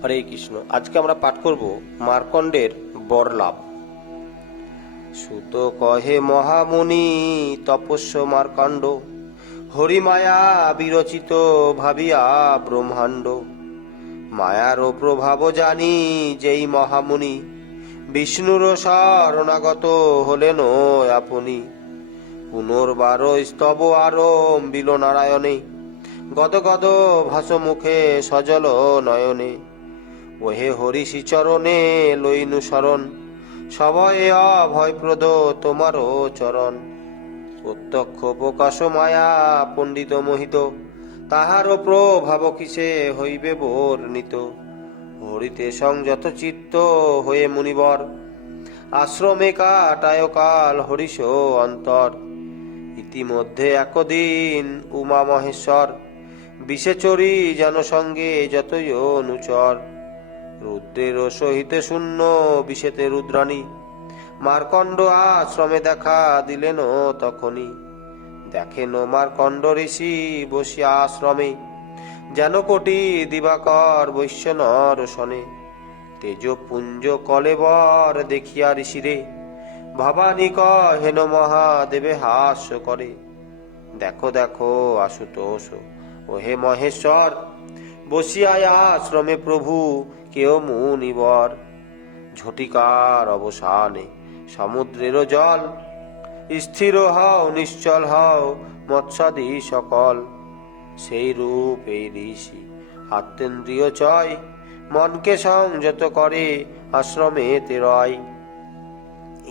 হরে কৃষ্ণ। আজকে আমরা পাঠ করব মার্কণ্ডের বরলাভ। সুত কহে মহামুনি তপস্য মার্কণ্ড, হরিমায়া বিরচিত ভাবিয়া ব্রহ্মাণ্ড। মায়ার প্রভাব জানি যেই মহামুনি, বিষ্ণুর শরণাগত হলেন আপনি। পুনর্বার স্তব আরম্ভিল নারায়ণে, গদ গদ ভাস মুখে সজল নয়নে। ওহে হরিষি চরণে লইনু শরণ, সভয়ে অভয়প্রদ তোমারও চরণ। প্রত্যক্ষ প্রকাশ মায়া পণ্ডিত মোহিত, তাহারও প্রভাব কিসে হইবে বর্ণিত। হরিতে সংযত চিত্ত হয়ে মুনিবর, আশ্রমে কাটায় কাল হরিষ অন্তর। ইতিমধ্যে একদিন উমা মহেশ্বর, বিষেচরি যেন সঙ্গে যতই অনুচর। রুদ্রের সহিত শূন্য বিষেতে রুদ্রাণী, মার্কণ্ড আশ্রমে দেখা দিলেন তখনই। দেখেন মার্কণ্ড ঋষি বসিয়া আশ্রমে, যেন কোটি দিবাকর বৈশ্যনর শনে। তেজপুঞ্জ কলেবর দেখিয়া ঋষিরে, ভবানী কহেন মহাদেবে হাস্য করে। দেখো দেখো আশুতোষ ওহে মহেশ্বর, বসিয়া আশ্রমে প্রভু কেউ মুনিবর। ঝটিকার অবসানে সমুদ্রের জল, স্থির হও নিশ্চল হও মৎস্যাদি সকল। সেই রূপ এই ঋষি আত্মেন্দ্রিয় চয়, মনকে সংযত করে আশ্রমেতে রয়।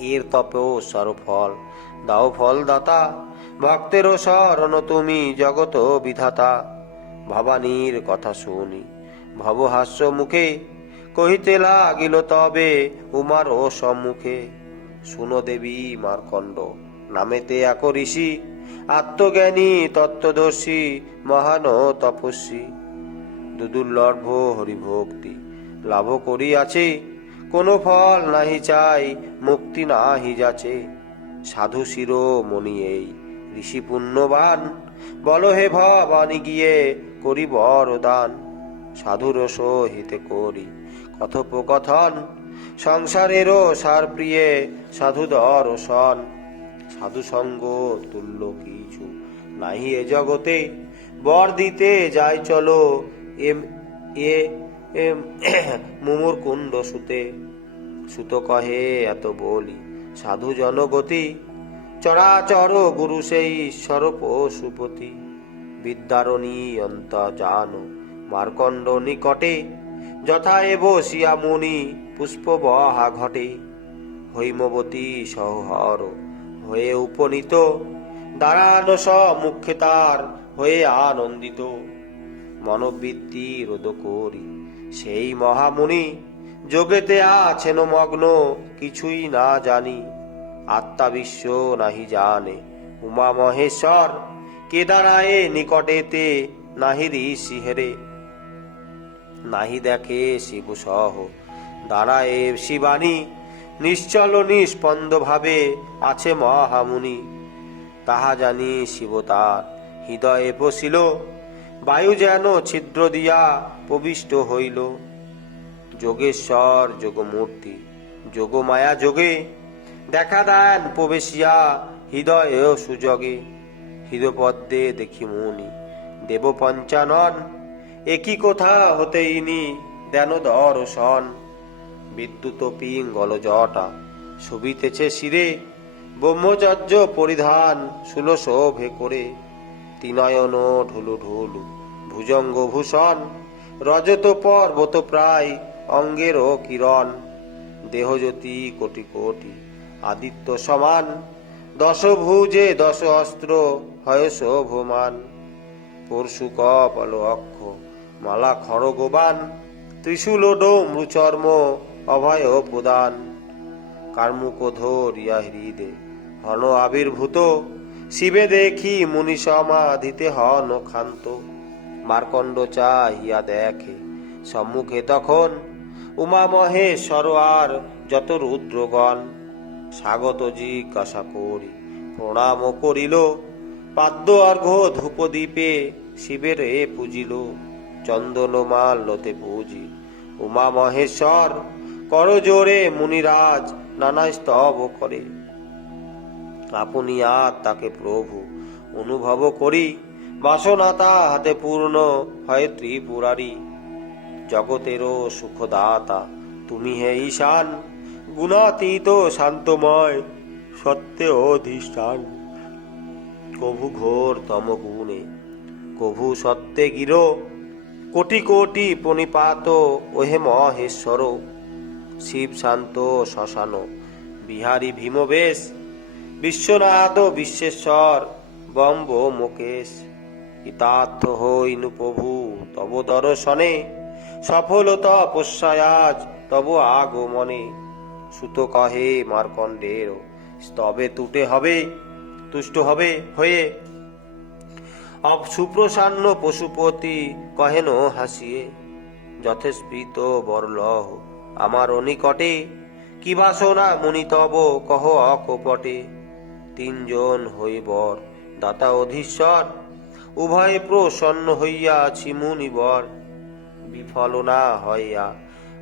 এর তপস্যার ফল দাও ফল দাতা, ভক্তেরও শরণ তুমি জগত বিধাতা। ভবানীর কথা শুনি ভবহাস্য মুখে, কহিতে লাগিল তবে উমারও সম্মুখে। শুনো দেবী মার্কণ্ড নামেতে এক ঋষি, আত্মজ্ঞানী তত্ত্বদর্শী মহান তপস্বী। দুদুর্লভ হরিভক্তি লাভ করিয়াছে, কোনো ফল নাহি চাই মুক্তি নাহি যাচে। সাধু শিরোমণি এই ঋষি পুণ্যবান, বল হে ভবানী গিয়ে করি বরদান। সাধুর সহিতে করি কথোপকথন, সংসারেরও সার প্রিয়ে সাধু দর্শন। সাধু সঙ্গ তুল্য কিছু নাহি এ জগতে, বর দিতে যাই চলো এ মুমুর কুণ্ড সুতে। সুত কহে এত বলি সাধু জনগতি, চরাচর গুরু সেই ঈশ্বর পশুপতি। বিদ্যারণী অন্ত জানো মার্কণ্ড নিকটে, যথা এ বসিয়া মুনি পুষ্প বহা ঘটে। হৈমবতী সহর হয়ে উপনীত, দাঁড়ানো সম্মুখে তার হয়ে আনন্দিত। মনোবৃত্তি রোধ করি সেই মহামুনি, যোগেতে আছেন মগ্ন কিছুই না জানি। আত্মা বিশ্ব নাহি জানে উমা মহেশ্বর, কে দাঁড়ায় নিকটেতে নাহি ঋষি হেরে। নাহি দেখে শিব সহ দাঁড়ায় শিবানী, নিশ্চল নিস্পন্দ ভাবে আছে মহামুনি। তাহা জানি শিব তার হৃদয়ে বসিল, বায়ু যেন ছিদ্র দিয়া প্রবিষ্ট হইল। যোগেশ্বর যোগমূর্তি যোগমায়া যোগে, দেখা দেন প্রবেশিয়া হৃদয়ে সুযোগে। হৃদপদ্মে দেখি মুনি দেব পঞ্চানন, একই কথা হতে ইনি দেন দর্শন। বিদ্যুৎ পিঙ্গল জটা শোভিতেছে শিরে, ব্রহ্মচর্য পরিধান শুল শোভে করে। তিনয়ন ঢুলু ঢুলু ভুজঙ্গ ভূষণ, রজত পর্বত প্রায় অঙ্গেরও কিরণ। দেহজ্যোতি কোটি কোটি আদিত্য সমান, দশ ভুজে দশ অস্ত্র হয় শোভমান। পরশু কপল অক্ষ মালা খড়গবান, ত্রিশূল ডমরু চর্ম অভয় প্রদান। কার্মুক ধরিয়া হৃদে হন আবির্ভূত, শিবে দেখি মুনি সমাধিতে হন ক্ষান্ত। মার্কণ্ড চাহিয়া দেখে সম্মুখে তখন, উমা মহেশ্বর আর যত রুদ্রগণ। স্বাগত জিজ্ঞাসা করি প্রণাম করিল, পাদ্য অর্ঘ্য ধূপদীপে শিবের পুজিল। চন্দন মাল্যতে পুজি উমা মহেশ্বর কর জোরে মুনিরাজ নানা স্তব করে। আপনি আর তাকে প্রভু অনুভব করি, বাসনা তা হাতে পূর্ণ হয় ত্রিপুরারি। জগতেরও সুখদাতা তুমি হে ঈশান, গুণাতীত শান্তময় সত্যে অধিষ্ঠান। কভু ঘোর তম গুণে কভু সত্যে গির, কোটি কোটি প্রণিপাত ওহে মহেশ্বর। শিব শান্ত শ্মশান বিহারী ভীমবেশ, বিশ্বনাথ বিশ্বেশ্বর বম্ব মুকেশ। হিতার্থ হইনু প্রভু তব দর্শনে, সফল তপস্যায়াজ তব আগমনে। সুত কহে মার্কণ্ডের স্তবে তুটে হবে, তুষ্ট হবে হয়ে। সুপ্রসন্ন পশুপতি কহেন হাসিয়ে, যথেষ্পিত বরলহ আমার নিকটে। কি বাসনা মুনি তব কহ অকপটে। তিনজন হইবর দাতা অধীশ্বর, উভয়ে প্রসন্ন হইয়াছি মুনিবর। বিফল না হইয়া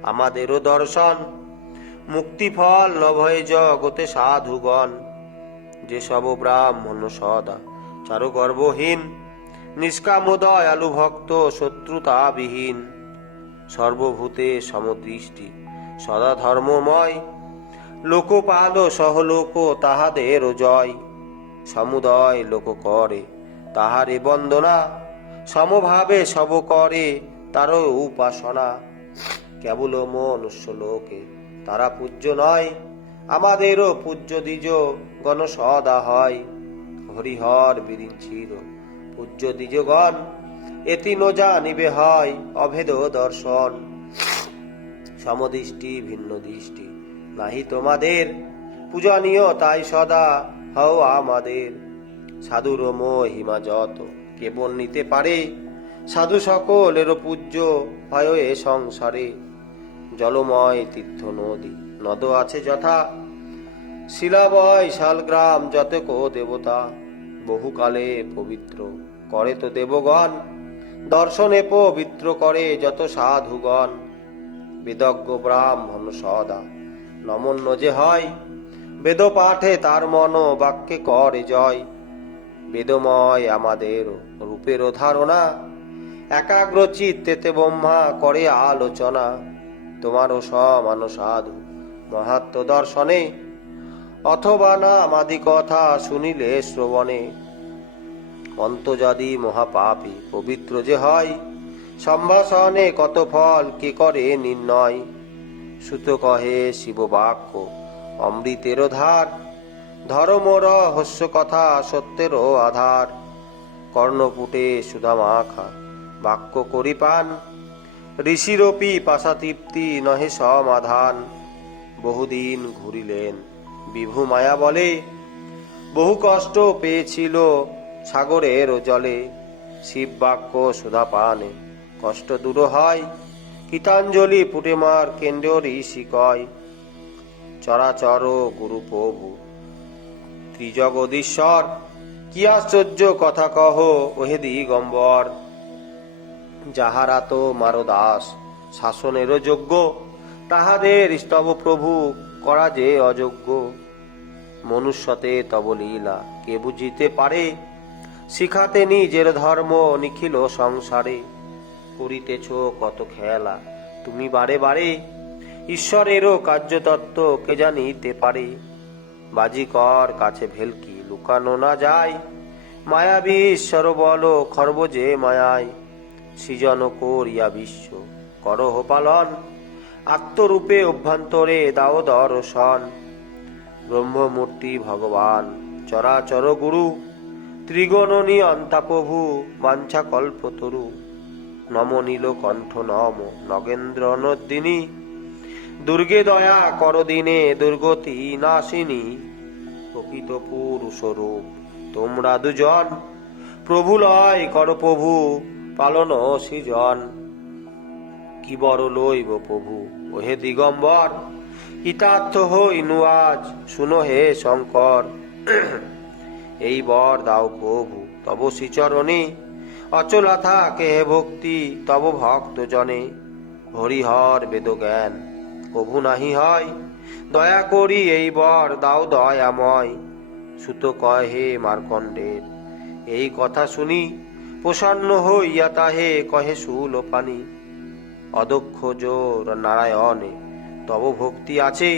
আমাদেরও দর্শন, মুক্তিফল লভয়ে জগতে সাধুগণ। যে সব ব্রাহ্মণ সদা চারু গর্বহীন, নিষ্কাম দয়ালু ভক্ত শত্রুতাবিহীন। সর্বভূতে সমদৃষ্টি সদা ধর্মময়, লোকপাল সহলোক তাহাদের জয়। সমুদয় লোক করে তাহারে বন্দনা, সমভাবে সব করে তার উপাসনা। কেবল মনুষ্য লোকে তারা পূজ্য নয়, আমাদেরও পূজ্য দ্বিজ গণ সদা হয়। হরিহর বিরিঞ্চির পূজ্য দ্বিজগণ, এতি ন জানিবে হয় অভেদ দর্শন। সমদৃষ্টি ভিন্ন দৃষ্টি নাহি তোমাদের, পূজনীয় তাই সদা হও আমাদের। সাধুর মহিমা যত কেবল নিতে পারে, সাধু সকলের পূজ্য হয় এ সংসারে। জলময় তীর্থ নদী নদ আছে যথা, শিলাবয় শালগ্রাম যতেক দেবতা। বহুকালে পবিত্র করে তো দেবগণ, দর্শনে পবিত্র করে যত সাধুগণ। বেদজ্ঞ ব্রাহ্মণ সদা নমন্য যে হয়, বেদ পাঠে তার মন বাক্যে করে জয়। বেদময় আমাদের রূপের ধারণা, একাগ্র চিত্তেতে ব্রহ্মা করে আলোচনা। তোমারও সমান সাধু মহাত্ম দর্শনে, অথবা নামাদি কথা শুনিলে শ্রবণে। অন্তর্জাদি মহাপাপী পবিত্র যে হয়, সম্ভাষণে কত ফল কে করে নির্ণয়। সুত কহে শিব বাক্য অমৃতের ধার, ধর্ম রহস্য কথা সত্যের আধার। কর্ণপুটে সুধা মাখা বাক্য করি পান, ঋষিরপি পাশা তৃপ্তি নহে সমাধান। বহুদিন ঘুরিলেন বিভু মায়া বলে, বহু কষ্ট পেয়েছিল সাগরের জলে। শিব বাক্য সুধা পানে কষ্ট দূর হয়, গীতাঞ্জলি পুটে মার কেন্দ্র ঋষি কয়। চরাচর গুরু প্রভু ত্রিজগদীশ্বর, কি আশ্চর্য কথা কহ ওহে দিগম্বর। যাহারা তো মার দাস শাসনের যোগ্য, তাহাদের স্তব প্রভু করা যে অযোগ্য। মনুষ্যতে তব লীলা কে বুঝিতে পারে, শিখাতে নিজের ধর্ম নিখিল সংসারে। করিতেছ কত খেলা তুমি বারে বারে, ঈশ্বরেরও কার্যতত্ত্ব কে জানিতে পারে। বাজিকর কাছে ভেলকি লুকানো না যায়, মায়াবী ঈশ্বর বল খর্ব যে মায়ায়। সৃজন করিয়া বিশ্ব করহ পালন, আত্মরূপে অভ্যন্তরে দাও দর্শন। ব্রহ্মমূর্তি ভগবান চরাচর গুরু, ত্রিগণনী অন্তা প্রভু বাঞ্ছা কল্পতরু। নম নীল কণ্ঠ নম নগেন্দ্র নন্দিনী, দুর্গে দয়া কর দিনে দুর্গতি নাশিনী। প্রকৃত পুরুষ রূপ তোমরা দুজন, প্রভু লয় কর প্রভু পালন সৃজন। কি বড় লইব প্রভু ওহে দিগম্বর, হিতার্থ হইনু আজ শুনো হে শঙ্কর। এই বর দাও প্রভু তব শ্রীচরণে, অচলা থাকে হে ভক্তি তব ভক্ত জনে। হরিহর বেদ জ্ঞান কভু নাহি হয়, দয়া করি এই বর দাও দয়াময়। সুত কয় হে মার্কণ্ডের এই কথা শুনি, প্রসন্ন হইয়া তাহে কহে সুলোপানি। অদক্ষ জোর নারায়ণে তব ভক্তি আছে,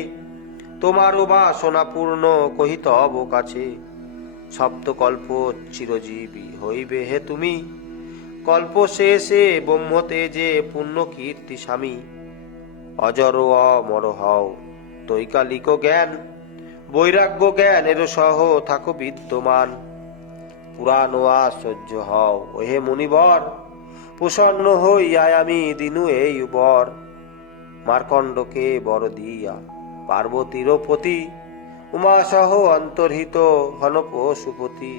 তোমারও বাসনা পূর্ণ কহি তব কাছে। সপ্তকল্প চিরজীবী হইবে হে তুমি, কল্প শেষে ব্রহ্মতে যে পুণ্য কীর্তি স্বামী। অজর অমর হও তৈকালিক জ্ঞান, বৈরাগ্য জ্ঞানের সহ থাকো বিদ্যমান। পুরাণ আশ্চর্য হও ওহে মুনিবর, প্রসন্ন হইয়া আমি দিনু এই বর। মার্কণ্ডকে বর দিয়া পার্বতীর পতি, উমাসহ অন্তর্হিত হন পশুপতি।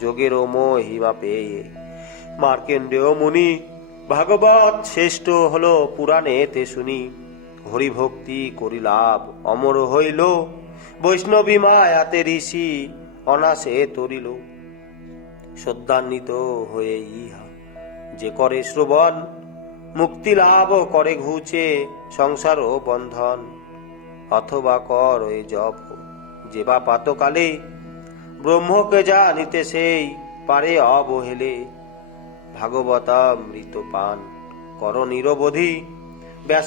যোগের মহিমা পেয়ে মার্কেন্ডেয় মুনি, ভাগবত শ্রেষ্ঠ হল পুরাণেতে শুনি। হরিভক্তি করি লাভ অমর হইল, বৈষ্ণবী মায়াতে ঋষি অনাসে তরিল। শ্রদ্ধান্বিত হয়ে ইহা যে করে শ্রবণ, মুক্তি লাভ করে ঘুচে সংসার ও বন্ধন। অথবা কর এ জপ যে বা পাতকালে, ব্রহ্মকে জানিতে সেই পারে অবহেলে। ভাগবতামৃত পান কর নিরবধি, ব্যাস